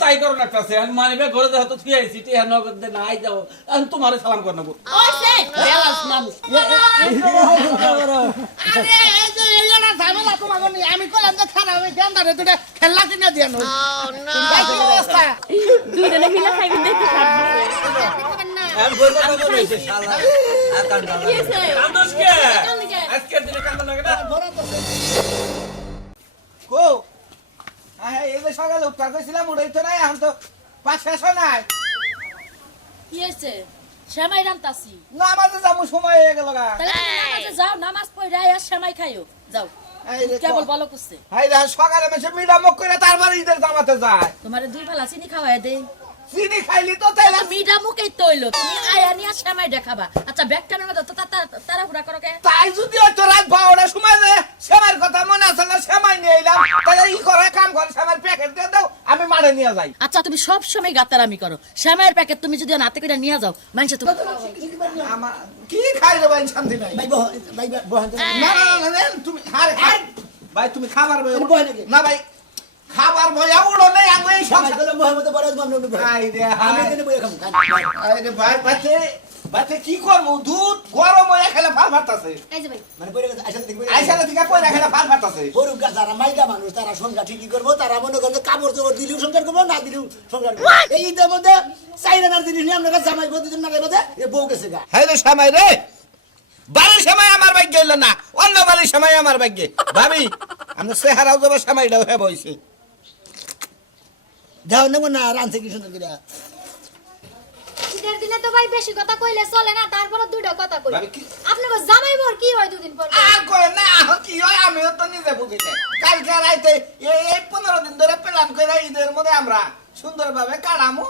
তাই করো না কাছে আমি মানিবে ঘরে দেখো তো থুই আইছি তে নগদ দে নাই যাও আমি তোমারে সালাম করব ওইছে বেলাস মানুষ আরে এই যে এলা ঝামেলা তোমাকে নিয়ে আমি কইলাম যে খারাপ হবে গান্দারে দুটো খেলা কিনে দিয়া নই ভাই কি অবস্থা দুইজনে মিলে খাইবেন দেখতে পারবো আমি ঘরে কথা বলছি শালা আর কান্দা কি হইছে কান্দোস কে আজকে দিনে কান্দা লাগে না কো আহে এই যে সকালে উত্তর কইছিলাম উড়াই তো নাই এখন তো 5-6 নাই কি হইছে সেমাই রান্তাছি নামাজে যামু সময় হয়ে গেল গা তাহলে তুমি নামাজে যাও নামাজ পড়ে আর সেমাই খাইও যাও কেবল বলো করছে হাই রে সকালে মেসে মিডা মুখ করে তারপর ঈদের জামাতে যায় তোমারে দুই বেলা চিনি খাওয়াই দে চিনি খাইলি তো তাইলে মিডা মুখেই তৈলো তুমি আয়া নিয়া সেমাই দেখাবা আচ্ছা ব্যাগটার মধ্যে তো তারা হুড়া করো কে তাই যদি হয়তো রাত 12টার সময় যে সেমাইয়ের কথা মনে আছে না সেমাই নিয়ে এলাম তাহলে ই করে কাম করে সেমাইয়ের প্যাকেট দিয়ে দাও আমি মারে নিয়ে যাই আচ্ছা তুমি সব সময় গাতারামি করো সেমাইয়ের প্যাকেট তুমি যদি নাতে করে নিয়ে যাও মানুষ তুমি আমার কি খাই রে ভাই শান্তি নাই না না না না তুমি হারে ভাই তুমি খাবার বই না ভাই খাবার বইয়া উড়ো নেই আমি এই সব আই রে আই রে ভাই বাচ্চে বাচ্চে কি করবো দুধ গরম হয়ে খেলে ফাল ফাটাছে এই যে ভাই আইসা থেকে কইরা খেলে ফাল ফাটাছে যারা মাইকা মানুষ তারা সংখ্যা ঠিকই করবো তারা মনে করেন কাপড় চোপড় দিলেও সংখ্যা করবো না দিলেও সংখ্যা করবো এই ঈদের মধ্যে চাইরানার জিনিস নিয়ে আপনার জামাই প্রতিদিন না মধ্যে এ বউ গেছে গা হ্যাঁ রে সময় রে বাড়ির সময় আমার ভাগ্য এলো না অন্য বাড়ির সময় আমার ভাগ্যে ভাবি আমরা চেহারাও যাবো সময়টাও হয়ে বইছে দেওয়া নেবো না রানছে কি সুন্দর করে ঈদের দিনে তো ভাই বেশি কথা কইলে চলে না তারপরে দুইটা কথা কই ভাবি কি আপনাকে জামাই বর কি হয় দুদিন পর আর করে না এখন কি হয় আমিও তো নিজে বুঝি না কালকে রাইতে এই 15 দিন ধরে প্ল্যান করে ঈদের মধ্যে আমরা সুন্দরভাবে কাটামো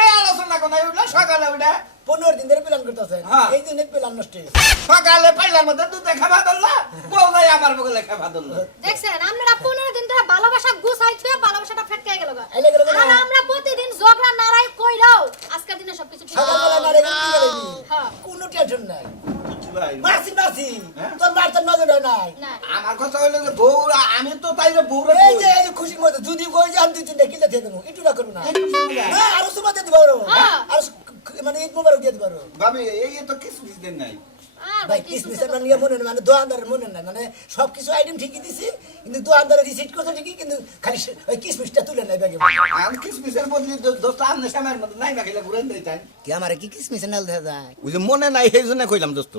এই আলোচনা কোন উঠলো সকালে উঠে 15 দিন ধরে প্ল্যান করতেছে হ্যাঁ। এই দিনে প্ল্যান নষ্ট হয়েছে সকালে পাইলার মধ্যে দুধে খাবার ধরলো বউ যাই আমার বগলে খাবার ধরলো দেখছেন আপনারা 15 দিন ধরে ভালোবাসা গুছাই ছুঁয়ে ভালোবাসাটা ফেটকে গেল গা এলে গেল না আর আমরা প্রতিদিন ঝগড়া নারাই কইরাও আজকের দিনে সবকিছু ঠিক সকালবেলা না রে কি করবি হ্যাঁ কোনো টেনশন নাই ভাই মাসি মাসি হ্যাঁ? তোর মার তো নজর হয় নাই না আমার কথা হইলো যে বউরা আমি তো তাই যে বউরা এই যে এই খুশির মধ্যে যদি কই যে আমি দুই তিনটা কিলো দিয়ে দেবো একটু না করবো না হ্যাঁ আরো সুমা দিয়ে দিবো হ্যাঁ। আর মানে ঈদ মোবারক দিয়ে দিবো ভাবি এই তো কিছু দিন নাই আর ভাই কিসমিসের নিয়ে মনে নেই মানে দোকানদারের মনে নাই মানে সবকিছু আইটেম ঠিকই দিছি কিন্তু দোকানদারের রিসিট করতে ঠিকই কিন্তু খালি ওই কিসমিসটা তুলে নেয় ব্যাগে আমি কিসমিসের বদলি দোস্ত আমনে সামের মধ্যে নাই না খেলে ঘুরে দিতাম কি আমার কি কিসমিসের নাল দেখা যায় ওই যে মনে নাই সেই জন্য কইলাম দোস্ত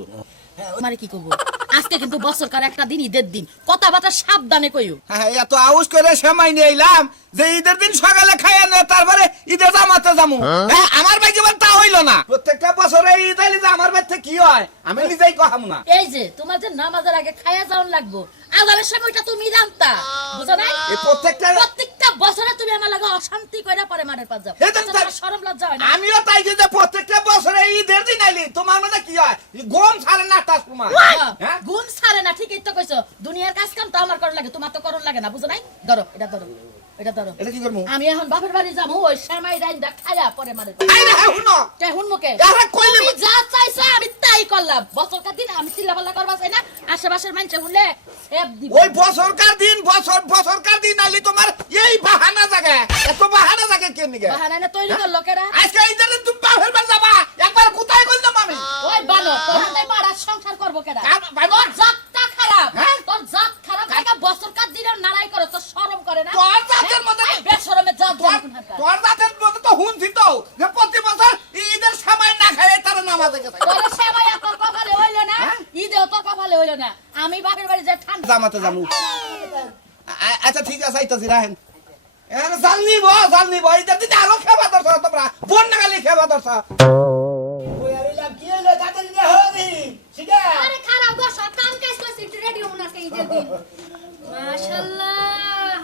মানে কি করবো আজকে কিন্তু বছরকার একটা দিন ঈদের দিন কথাবার্তা সাবধানে কইও হ্যাঁ এত আউস করে সেমাই নিয়ে এলাম যে ঈদের দিন সকালে খাইয়া নেয় তারপরে ঈদে জামাতে যামু হ্যাঁ আমার ভাই জীবন তা হইলো না প্রত্যেকটা বছরে ঈদ আইলে যে আমার বাড়িতে কি হয় আমি নিজেই কহাম না এই যে তোমার যে নামাজের আগে খাইয়া যাওয়ার লাগবো আজানের সময়টা তুমি জানতা বুঝো না এই প্রত্যেকটা বছরে তুমি আমার লাগে অশান্তি কইরা পরে মারের পাশ যাও এই তো আচ্ছা, তোমার শরম লজ্জা হয় না আমিও তাই যে প্রত্যেকটা বছরে ঈদের দিন আইলি তোমার মানে কি হয় গম ছাড়ে না তার সময় হ্যাঁ? গুণ ছাড়ে না ঠিকই তো কইছো দুনিয়ার কাজ কাম তো আমার করার লাগে তোমার তো করন লাগে না বুঝো নাই ধরো এটা ধরো এটা ধরো এটা কি করবো আমি এখন বাপের বাড়ি যাবো ওই শ্যামাই ডাইনটা খাইয়া পরে মারের আইরে হ্যাঁ শুনো কে হুন মুখে আরে কইলে তুমি যা চাইছো আমি তাই করলাম বছরকার দিন আমি চিল্লাপাল্লা করবা চাই না আশেপাশের মানুষে শুনলে সেব দিব ওই বছরকার দিন আইলি তোমার এই বাহানা জায়গা এত বাহানা জায়গা কেন নিগে বাহানা না তৈরি কর লোকেরা আজকে ঈদের দিন তুমি বাপের বাড়ি যাবা একবার কোথায় কইলাম আমি ওই বানো তোর মারা সংসার করবো কেডা ভাই তোর জাতটা খারাপ হ্যাঁ? তোর জাত খারাপ কাকা বছরকার দিনে নারাই করে তোর শরম করে না তোর জাতের মধ্যে এই বেশরমে জাত ধরে কোন হাত তোর জাতের মধ্যে তো হুনছি তো যে প্রতি বছর ঈদের সময় না খায় তারা নামাজে গেছে তোর সেবাই তোর কপালে হইলো না হ্যাঁ? ঈদেও তোর কপালে হইলো না আমি বাপের বাড়ি যে ঠান্ডা জামাতে যামু আচ্ছা ঠিক আছে আইতাছি রাহেন এখানে জালনি বো ঈদের দিন আরো খেবা দরছ তোমরা বোন না খালি খেবা দরছ ওই আর ইলাম কি হলো তাড়াতাড়ি নিয়ে হবি শিখা আরে খারাপ গো সব কাম কাজ করছি একটু রেডি হন আজকে ঈদের দিন মাশাআল্লাহ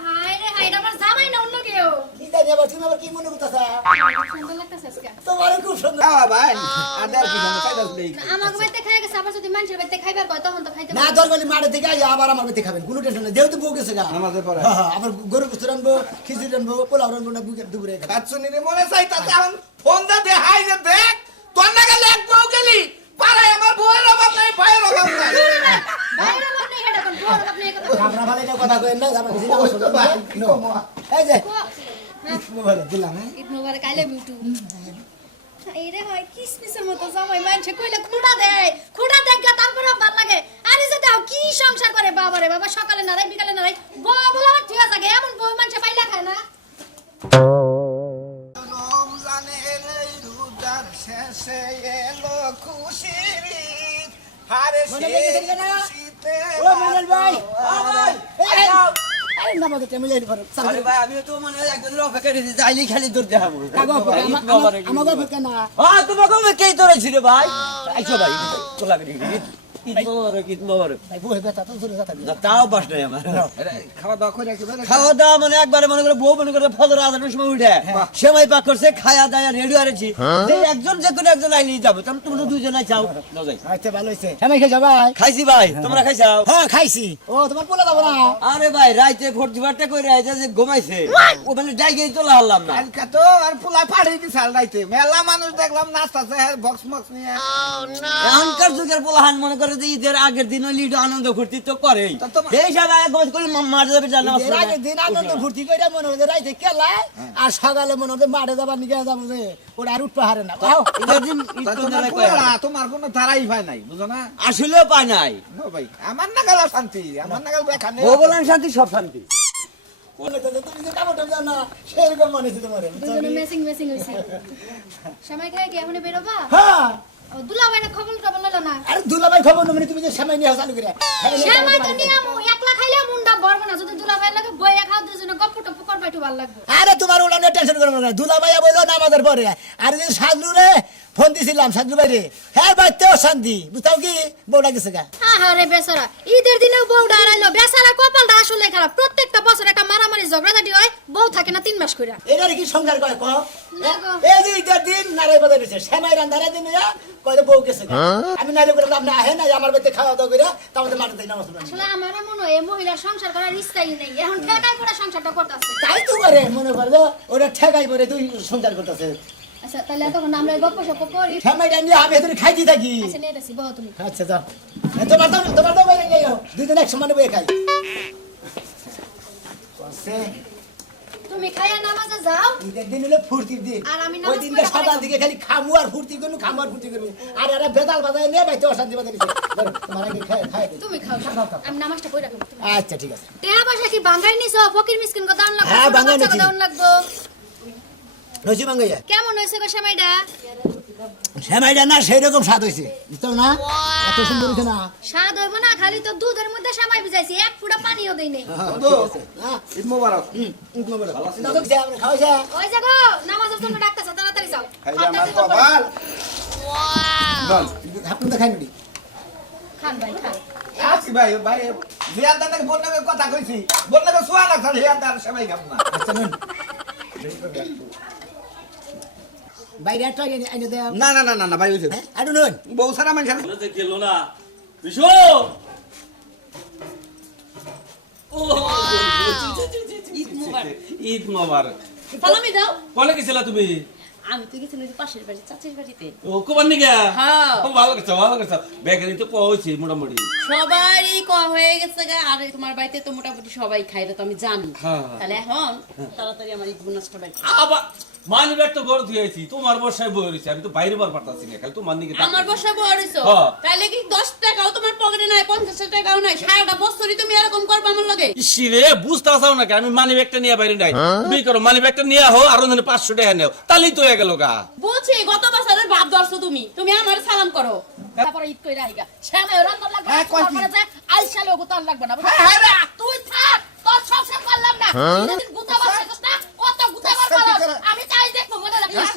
হায় রে হায় এটা আমার জামাই না অন্য কেউ কি জানি আবার তুমি আবার কি মনে করতেছা সুন্দর লাগতেছে আজকে তোমার খুব সুন্দর খাওয়া ভাই আদার কি জানো খাইদাস দেই আমাকে বাড়িতে খাই গেছে আবার যদি মানুষের বাড়িতে খাইবার কয় তখন তো খাইতে না দরকারি মাঠে থেকে আইয়া আবার আমার বাড়িতে খাবেন কোনো টেনশন নেই যেহেতু বউ গেছে গা নামাজের পরে হ্যাঁ আবার গরু গোস্ত রানবো খিচুড়ি রানবো পোলাও রানবো না দুপুরে খাবো কাচ্চুনি রে মনে চাইতাছে এখন ফোন দা দে হাই যে দেখ তোর না গেলে এক বউ গেলি পাড়ায় আমার বউয়ের অভাব নাই ভাইয়ের অভাব নাই বাইরে মনে হেডা কোন বড় আপনি এই কথা আমরা ভালো এটা কথা কইেন না জামাই কিছু না ওই তো ভাই, কি কমো? এই যে হ্যাঁ মোবাইল দিলাম হ্যাঁ ঈদ মোবারক আইলে বিউটু এই রে ভাই কিসমিসের মতো জামাই মানছে কইলে খুঁড়া দেয় তারপরে ভালো লাগে আরে যে দাও কি সংসার করে বাবা রে বাবা সকালে নারাই বিকালে নারাই বউ বলে আমার ঠিক আছে এমন বউ মানছে পাইলা খায় না রমজানের এই রোজার শেষে এলো খুশির ঈদ। হারে মনে লেগে গেছে না? শীতে ও মঙ্গল ভাই এই আরে নামাজে টাইমে যাই পারো আরে ভাই আমি তো মানে একজন অপেক্ষা করেছি যাইলি খালি দূর দেখাবো কাগো আমাগো ফেকে না তোমাকে কে ধরেছিল ভাই আইসো ভাই তোলা করি ঈদ মোবারক ভাই বউ বেটা তো জোরে কথা না, তাও পাস নাই আমার খাওয়া দাওয়া করে একেবারে খাওয়া দাওয়া মানে একবারে মনে করে বউ মনে করে ফজর আজানের সময় উঠে সেমাই পাক করছে খায়া দায়া রেডি হয়েছি একজন যে কোনো একজন আইলি যাবো তোমরা দুজন চাও না যাই আচ্ছা ভালো হইছে আমি খেয়ে যাও ভাই খাইছি ভাই তোমরা খাইছাও হ্যাঁ খাইছি ও তোমার পোলা যাবো না আরে ভাই রাইতে ভর্তি ভাট্টা করে রাইতে যে ঘুমাইছে ও মানে ডাইগেই তোলা হলাম না কালকা তো আর পোলা পাড়ি দিছাল রাইতে মেলা মানুষ দেখলাম নাচতাছে বক্স মক্স নিয়ে এখনকার যুগের পোলাহান মনে করে যে ঈদের আগের দিন ওই লিডো আনন্দ ফুর্তি তো করেই তা তোমার- এই সব আগে গোছ করে মার যাবে জানা এর আগের দিন আনন্দ ফুর্তি করে মনে হচ্ছে রাইতে খেলায় আর সকালে মনে হচ্ছে মাঠে যাবার নিকে যাবো যে ওরা আর উঠতে পারে না আও, ঈদের দিন ঈদ তা তো তোমার মেলায় পোলা, কয়। তোমার কোনো ধারাই ভাই নাই বুঝো না আসলেও পায় নাই ও ভাই আমার নাগাল শান্তি আমার নাগাল বেখানে ও বলেন শান্তি সব শান্তি মনে হচ্ছে যে তুমি যে কাপড় টাপড় জানো না, সেরকম মনে হচ্ছে তোমার দুজনে মেসিং হইছে সময় খায় কি এখন বেরোবা হ্যাঁ ও দুলা ভাইরা খবর লইলো না আরে দুলাভাই খবর না মানে তুমি যে সময় নিয়ে চালু করে সময় তো নিয়ে আমু একলা খাইলে মুন্ডা ভরবে না যদি দুলা ভাইয়ের লাগে বইয়া খাও দুজনে গপ্প টপ্প করবা একটু ভালো লাগবে আরে তোমার ওটা নিয়ে টেনশন করবো না দুলাভাইয়া বললো নামাজের পরে আর যে সাজলু রে ফোন দিছিলাম সাজলু ভাই রে হ্যাঁ বাইতেও শান্তি বুঝতাও কি বউটা গেছে গা আহারে বেচারা ঈদের দিনেও বউটা হারাইলো বেচারা কপালটা আসলে খারাপ প্রত্যেকটা বছর একটা মারামারি ঝগড়াঝাটি হয় বউ থাকে না 3 মাস কইরা এটা কি সংসার কয় ক না গো। এই যে ঈদের দিন নারাই বাজার দিছে সেমাই রান্ধারা দিন না কয় বউ গেছে গা। আমি নারাই করে আপনি আহে না আমার বাড়িতে খাওয়া দাওয়া করে তাহলে মাঠে তাই নামাজ পড়ানি আসলে আমার মনে হয় এই মহিলার সংসার করার ইচ্ছাই নেই এখন ঠেকাই করে সংসারটা করতেছে তাই তো করে মনে করলো ওরা ঠেকাই পরে তুই সংসার করতেছে আচ্ছা তাহলে তখন আমরা গপ্প সপ্প করি সেমাইটা নিয়ে আমি এদের খাইতে থাকি আচ্ছা নিয়ে আসি বহ তুমি আচ্ছা যাও তোমার তো বাইরে গিয়ে দুদিন এক সমানে বয়ে খাই তুমি খাইয়া নামাজে যাও ঈদের দিন হলো ফুর্তির দিন আর আমি ওই নামাজ দিনটা পড়ে সকাল বাড়ি দিকে খালি খামু আর ফুর্তি করবো আর এরা বেতাল বাজায় নিয়ে বাইতে অশান্তি বাজায় নিছে তোমার আগে খাই দে। তুমি খাও আমি নামাজটা পড়ে রাখবো আচ্ছা ঠিক আছে টেহা পয়সা কি বাঙ্গাই নিছো ফকির মিসকিন কো দান লাগবে হ্যাঁ, ছোট বাঙ্গাই বাচ্চাকে নিছি। দান লাগবো নজি বাঙ্গাইয়া কেমন হইছে গো সময়টা সেমাইটা না সেই রকম স্বাদ হয়েছে বুঝছো না এত সুন্দর হয়েছে না স্বাদ হইব না খালি তো দুধের মধ্যে সময় ভিজাইছি এক ফুটা পানিও দেই নাই হ্যাঁ ঈদ মোবারক খাওয়াইছে ওই যে গো নামাজের জন্য ডাকতেছে তাড়াতাড়ি যাও খাইলে আমার হাতটা দিতে কপাল বল আপনি তো খাইনি খান ভাই খান আছি ভাই ভাই জিয়াদার নাকি বন্যাকে কথা কইছি বন্যাকে সোয়া না খালি জিয়াদার সবাই খাব না আচ্ছা নুন বাইরে একটা এনে দেয় না না না না না ভাই হইছে হ্যাঁ আরো নুন বউ সারা মানুষ বলে যে গেল না বিশু ও ঈদ মোবারক সালামি দাও বলে গেছিলা তুমি আমি তো গেছিলাম যে পাশের বাড়ি চাচির বাড়িতে ও কোবার নিগা হ্যাঁ। ও ভালো করছো বেকারি তো কইছি মোটামুটি সবারই হয়ে গেছে গা আর তোমার বাড়িতে তো মোটামুটি সবাই খাই তো আমি জানি হ্যাঁ। তাহলে এখন তাড়াতাড়ি আমার এই বোনাসটা বাড়ি আবার মানি ব্যাগ তো গড় দিয়েছি তোমার বর্ষায় বই রয়েছে আমি তো বাইরে বার পারতাছি না খালি তোমার নিকে আমার বসা বড় হইছো হ্যাঁ। তাহলে কি 10 টাকাও তোমার পকেটে নাই 50 টাকাও নাই সারাটা বছরই তুমি এরকম করবে আমার লগে ইসিরে বুঝতে চাও না আমি মানি ব্যাগটা নিয়ে বাইরে নাই তুমি করো মানি ব্যাগটা নিয়ে হো আর ওখানে 500 টাকা নেও তাহলেই তো হয়ে গেল গা বুঝছি গত বছরের ভাব ধরছো তুমি আমার সালাম করো তারপরে ঈদ কইরা আইগা শ্যামে রান্না লাগবে হ্যাঁ, কয় কি? তারপরে যে আইসালে গুতান লাগবে না হ্যাঁ, হ্যাঁ রে। তুই থাক তোর সব শেষ করলাম না যেদিন গুতা বাসছিস না কত গুতাবার পারো আমি তাই দেখবো মনে রাখিস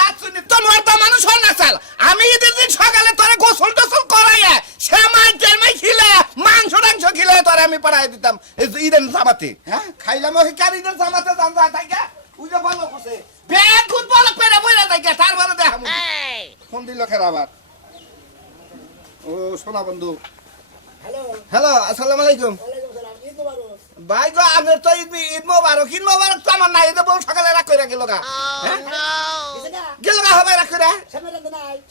আচ্ছা তোমার তো মানুষ হয় না চাল আমি ঈদের দিন সকালে তোরে গোসল টোসল করাইয়া সেমাই টেমাই খিলে মাংস টাংস খিলে তোরে আমি পাঠাই দিতাম এই যে ঈদের জামাতে হ্যাঁ খাইলাম ওকে কার ঈদের জামাতে জান যা থাকা ওই যে ভালো করছে ব্যাগ খুব ভালো পেরে বইরা থাকা তারপরে দেখাম ফোন দিল খেলা আবার ও সোনা বন্ধু হ্যালো হ্যালো আসসালামু আলাইকুম ভাই গো আমের তো ঈদ মোবারক তো আমার নাই বউ সকালে রাখ করে গেল গা হ্যাঁ গেল গা হবে রাখ করে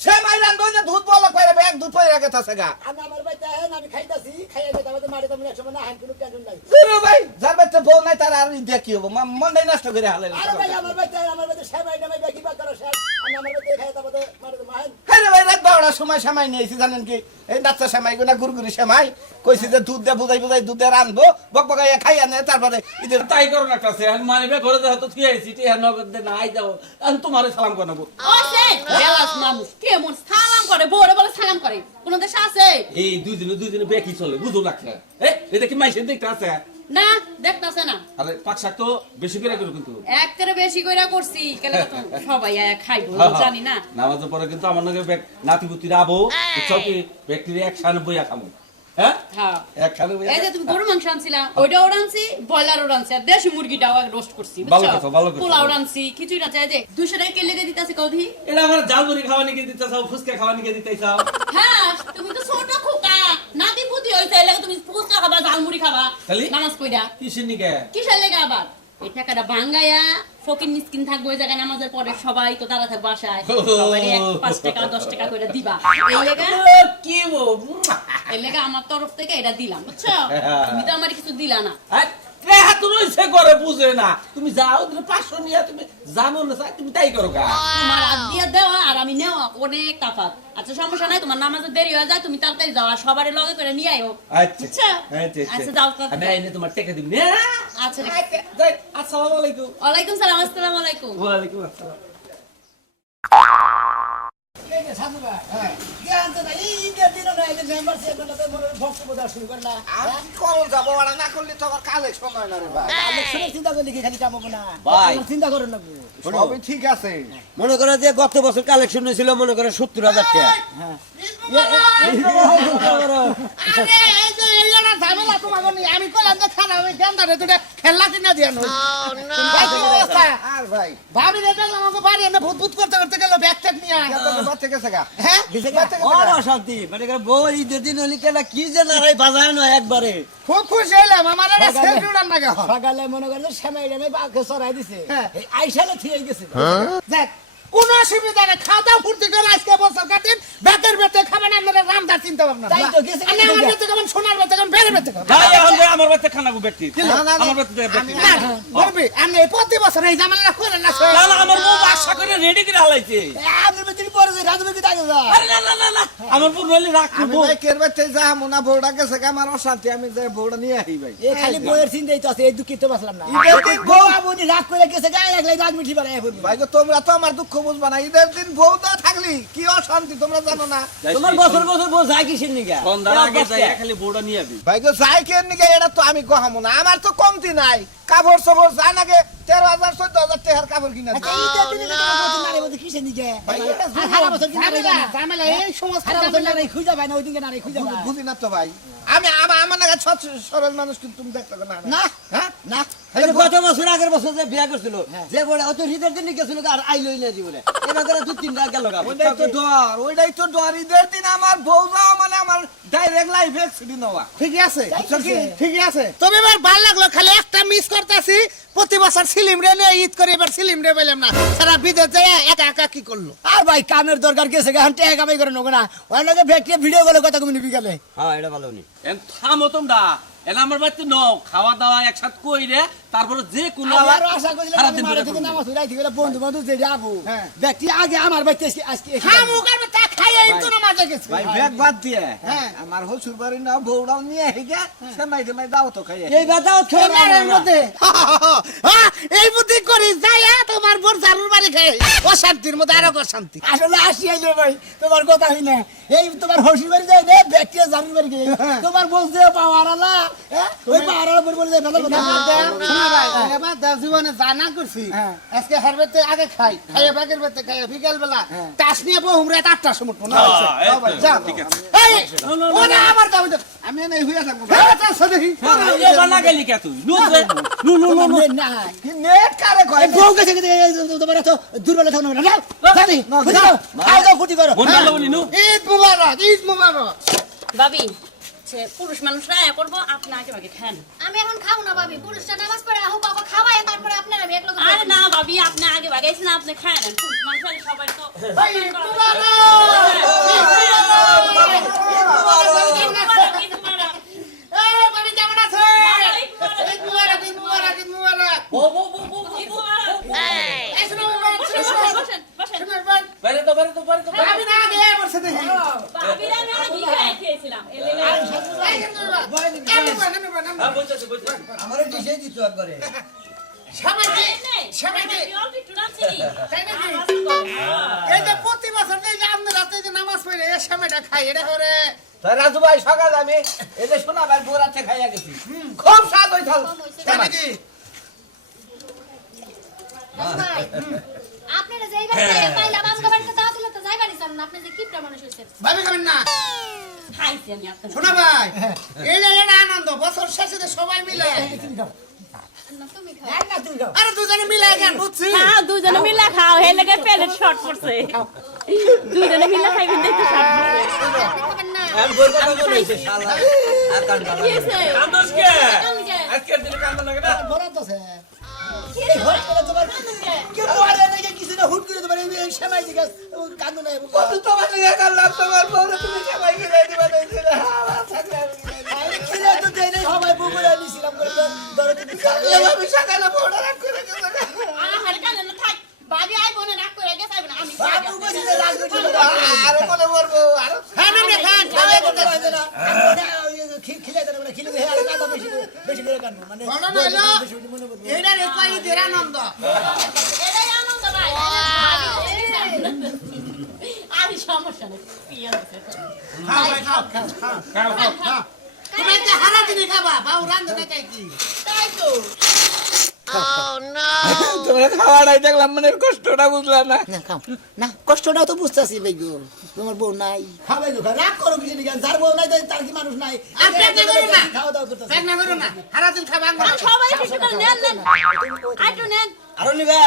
সে মাইরান বই যে দুধ বলক পাইরে ব্যাগ দুধ পয়রা গেছে গা আমি আমার বাড়িতে আহেন আমি খাইতাছি খাইয়া যেতে আমাদের মাঠে তুমি একশো হ্যাঁ কোনো টেনশন নাই দুরু ভাই যার বাচ্চা বউ নাই তার আর ইন্ডিয়া কি হবো মনটাই নষ্ট করে হালে আরে ভাই আমার বাড়িতে সেমাই নামাই দেখি বা করো শেষ আমি আমার বাড়িতে খাই তারপরে মারে মাহেন হ্যাঁ রে ভাই রাত 12টার সময় সেমাই নিয়েছি জানেন কি এই নাচ্চা সেমাই গুনা গুরগুরি সেমাই কইছি যে দুধ দিয়ে বুঝাই দুধ দিয়ে রানবো বকবকাইয়া খাই আনে তারপরে ঈদের তাই করো না কাছে আমি মানিবে ঘরে যা তো থুই আইছি টিয়া নগদ দে নাই যাও আমি তোমারে সালাম করে নেবো ওসে জেলাস মানুষ কেমন সালাম করে বড় বড় সালাম করে কোন দেশে আছে এই দুই দিনে বেকি চলে বুঝো লাগছে এটা কি মাইসের দেখতে আছে না দেখতাছে না আরে পাকশাক তো বেশি করে করো কিন্তু একবারে বেশি কইরা করছি কেলে তো সবাই আয়া খাইবো জানি না নামাজের পরে কিন্তু আমার নাকি নাতিপুতিরা আবো বুঝছো কি ব্যাকটেরিয়া 196 খামু হ্যাঁ হ্যাঁ 196 এই যে তুমি গরু মাংস আনছিলা ওইটা ওরানছি ব্রয়লার ওরানছি আর দেশি মুরগিটাও রোস্ট করছি ভালো বুঝছো কথা, ভালো কথা। পোলাও ওরানছি খিচুড়ি আছে এই যে 200 টাকা কেলে দিতাছে কদি এটা আমার জালমুড়ি খাওয়া নিকে দিতে চাও ফুচকা খাওয়া নিকে দিতে চাও হ্যাঁ তুমি তো ছোট খোকা নাতি পুতি হইছে এলাকা তুমি ফুচকা খাবা ঝালমুড়ি খাবা খালি? নামাজ পড়া কিসের নিকে কিসের লেগে আবার এই টাকাটা ভাঙ্গায়া ফকির মিসকিন থাকবো ওই জায়গায় নামাজের পরে সবাই তো দাঁড়া থাকবো বাসায় সবাই 5 টাকা 10 টাকা করে দিবা এই লেগে কি বো এই লেগে আমার তরফ থেকে এটা দিলাম বুঝছো তুমি তো আমার কিছু দিলা না হাত রইছে করে বুঝে না তুমি যাও তুমি 500 নিয়ে তুমি জানো না তুমি তাই করো গা তোমার হাত দিয়ে দেওয়া আর আমি নেওয়া অনেক তফাৎ আচ্ছা সমস্যা নাই তোমার নামাজের দেরি হয়ে যায় তুমি তাড়াতাড়ি যাও আর সবারে লগে করে নিয়ে আইও আচ্ছা বুঝছো আচ্ছা যাও তো আমি আইনে তোমার টাকা দিব না আচ্ছা যাই আসসালামু আলাইকুম ওয়ালাইকুম সালাম আসসালামু আলাইকুম ওয়া আলাইকুম আসসালাম এই যে সাধু ভাই হ্যাঁ জ্ঞান তো নাই এই যে দিন না এই যে মেম্বার সে আপনাদের মনে ভক্ত বোঝা শুরু করে না আমি কল যাবো ওরা না করলে তো আবার কালে সময় না রে ভাই ইলেকশনের চিন্তা করলে কি খালি কামবো না ভাই। আমার চিন্তা করেন না সবই ঠিক আছে মনে করে যে গত বছর কালেকশন হয়েছিল মনে করে 70,000 টাকা হ্যাঁ আরে এই যে এই না ঝামেলা তোমাকে নিয়ে আমি কইলাম যে খারাপ ওই গান্দারে দুটো খেলা কিনা দিয়া নই আর ভাই ভাবি রে দেখলাম আমাকে বাড়ি এনে ভূত ভূত করতে করতে গেল ব্যাগ ট্যাগ নিয়ে বাচ্চা গেছে গা হ্যাঁ আর অশান্তি মানে করে বউ ঈদের দিন হলি কেলা কি যে নারাই বাজায় না একবারে খুব খুশি হইলাম আমার একটা সেলফি উড়ান না গা সকালে মনে করেন সেমাই রেমে বাকে সরাই দিছে হ্যাঁ। এই আইসালে থিয়ে গেছে দেখ কোন অসুবিধা নেই খাওয়া দাওয়া ফুর্তি করে আজকে বছর কাটিন বেতের বেতে খাবেন আপনারা রামদার চিন্তা ভাবনা তাই তো গেছে আমি আমার বেতে খাবেন সোনার বেতে খাবেন বেড়ে বেতে খাবেন ভাই এখন যে আমার বাচ্চা খানা গো ব্যক্তি না, না, আমার বাচ্চা ব্যক্তি না, বলবি আমি এই প্রতি বছর এই ঝামেলা করেন না না না আমার বউ আশা করে রেডি করে হালাইছে আমি বেদিন পরে যে রাজবে কি তাকে যা আরে না না না না আমার বউ নইলে রাখবো আমি ভাই কেরবাতে যা মোনা বউড়া গেছে আমার অশান্তি আমি যে বউড়া নিয়ে আহি ভাই এই খালি বইয়ের চিন্তাই তো আছে এই দুঃখিত বাসলাম না ঈদের দিন বউ আবুনি রাগ করে গেছে গায়ে লাগলে রাগ মিঠি বাড়ায় এখন ভাই গো তোমরা তো আমার দুঃখ বুঝবা না ঈদের দিন বউ তো থাকলি কি অশান্তি তোমরা জানো না তোমার বছর বছর বউ যায় কিসের নিগা সন্ধ্যার আগে যাই খালি বউটা নিয়ে আবি ভাই গো যাই কেন নিকে এটা তো আমি কহামো না আমার তো কমতি নাই কাপড় সবর যা নাগে 13,000 14,000 টাকার কাপড় কিনা আচ্ছা এইটা দিনে তো নারে বলতে কিসে নিগে ভাই, এটা সারা বছর কি নারে জানা ঝামেলা এই সমস্ত সারা বছর নারে খুঁজা পায় না ওই দিনকে নারে খুঁজা পায় বুঝি না তো ভাই আমি আমার নাকি সরল মানুষ কিন্তু তুমি দেখতে না না হ্যাঁ না এই যে গত বছর আগের বছর যে বিয়া করছিল যে বড় অত হৃদয়ের দিন গেছিল আর আইলই না জীবনে এবার করে 2-3 টা গেল গা ওইটাই তো ডর ঈদের দিন আমার বউ যাওয়া মানে আমার ডাইরেক্ট লাইফ অ্যাক্সিডেন্ট হওয়া ঠিকই আছে ঠিকই আছে তবে এবার ভালো লাগলো খালি একটা মিস করতেছি প্রতি বছর সিলিম রে নিয়ে ঈদ করে এবার সিলিম রে পেলাম না সারা বিদেশ যায় একা একা কি করলো আর ভাই কামের দরকার গেছে গান টেকা কামাই করে নগো না অনেকে ভেটিয়ে ভিডিও করে কথা কমিনি বিকালে হ্যাঁ এটা ভালো নি এন থামো তোমরা এন আমার বাচ্চা নও খাওয়া দাওয়া একসাথে কইরে তারপরে যে কোন আরো আশা করছিলাম আমি মারে থেকে নামাজ পড়াই থেকে বন্ধু বন্ধু যে যাবো হ্যাঁ। ব্যক্তি আগে আমার বাইতে আজকে খামু করবে তা খাইয়ে তো না মাঝে গেছে ভাই ব্যাগ বাদ দিয়ে হ্যাঁ। আমার হসুর বাড়ি না বউরাও নিয়ে হেগে সেমাই সেমাই দাও তো খাইয়ে এই বাদাও এর মধ্যে এই বুদ্ধি করি যাই তোমার বোর জারুর বাড়ি খাই অশান্তির মধ্যে আরো অশান্তি আসলে আসি আইলো ভাই তোমার কথা হই না এই তোমার হসি বাড়ি যায় না ব্যক্তি জানি বাড়ি গিয়ে তোমার বলছে পাওয়ার আলা ওই পাওয়ার আলা বলে যায় ভালো কথা শোনা ভাই এবার জীবনে জানা করছি আজকে হারবেতে আগে খাই খাইয়ে বাগের বেতে খাই বিকাল বেলা টাস নিয়ে বহুম রাত 8টার সময় না ঠিক আছে এই ওরে আমার দাও আমি নাই হইয়া থাকবো দেখি এ বানা গেলি কে তুই নু না কি নেট কারে কয় এই বউ গেছে তোমার তো দুর্বল থাকো না জানি খাও দাও ফুটি করো মন ভালো বলি নু ঈদ মুবারক ঈদ মুবারক ভাবি সে পুরুষ মানুষরা এ করবো আপনি আগে আগে খান আমি এখন খাবো না ভাবি পুরুষটা নামাজ পড়ে আহো বাবা খাওয়ায় তারপরে আপনারা আমি একলা আরে না ভাবি আপনি আগে বাগাইছেন আপনি খান পুরুষ মানুষরা সবাই তো এই বাড়ি কেমন আছো এই শোনো, শোনো, বসেন শোনো, ভাই। বাইরে তো বাইরে তো বাইরে তো আমি না আগে বসে দেখি। ভাবিরা আমি অনেক ঘি খাই খেয়েছিলাম এলেগে হ্যাঁ বলতেছি আমার ডিশে দিত একবারে এই যে প্রতি বছর এই যে আমরা রাতে যে নামাজ পড়ে এই সময়টা খাই এটা করে তাই রাজু ভাই সকালে আমি এই যে শোনা ভাই বোরাতে খাইয়া গেছি খুব স্বাদ হইতাল তাই নাকি? আপনারা যেই বাড়িতে পাইলাম আমগো বাড়িতে দাও দিলে তো যাইবারই জানেন আপনি যে কিপটা মানুষ হইছেন ভাবি খাবেন না খাইছি আমি আপনার শোনা ভাই এই যে এটা আনন্দ বছর শেষে যে সবাই মিলে না তুমি খাও না তুমি খাও আরে দুজনে মিলে গেন বুঝছি খাও দুজনে মিলে খাও হে লেগে প্লেট শর্ট পড়ছে দুজনে মিলে খাইবেন দেখতে শর্ট পড়ছে আপনি খাবেন না আমি বই কথা বলেছে শালা আর কান কি হইছে কান্দোস কে আজকের দিনে কান্দো লাগে না বড় তো আছে এই ঘর করে তোমার কি বলে নাকি কিছু না হুট করে তোমার এই সময় জিজ্ঞাস কান্দো না কত তোমার লাগে কাল্লাম তোমার বউরে তুমি সবাই গিয়ে দিবা দিছিলে আরে খিলে তো দেই নাই সবাই বগুড়া নিছিলাম করে ধরে তুমি আমি সকালে বউটা রাখ করে গেছে আহার কানে না থাক বাবি আই বনে রাগ করে গেছে আইবেন আমি বাবু কইছে যে রাজনীতি আরে কোনে মরবো আরে হ্যাঁ না খান খাওয়াই দিতে খিলে দেন বলে খিলে হে আর কাদা বেশি করে কান্দো মানে বলো না হলো এইটা রে কই দের আনন্দ এটাই আনন্দ ভাই আরে সমস্যা নেই পিয়াজ খাও ভাই খাও খাও খাও খাও খাও তুমি যে হারা দিনে খাবা বাউ রান্ধে না চাই কি তাই তো তোমরা খাওয়াটাই দেখলাম মানে কষ্টটা বুঝলাম না না খাও না কষ্টটা তো বুঝতাছি ভাই গো তোমার বউ নাই খাবে গো রাগ করো কিছু নিগান যার বউ নাই তার কি মানুষ নাই আর পেট না করো না। খাওয়া দাওয়া করতেছে রাগ না করো না হারা দিন খাবা আঙ্গুর সবাই কিছু করে নেন নেন আইটু নেন আরো নিবা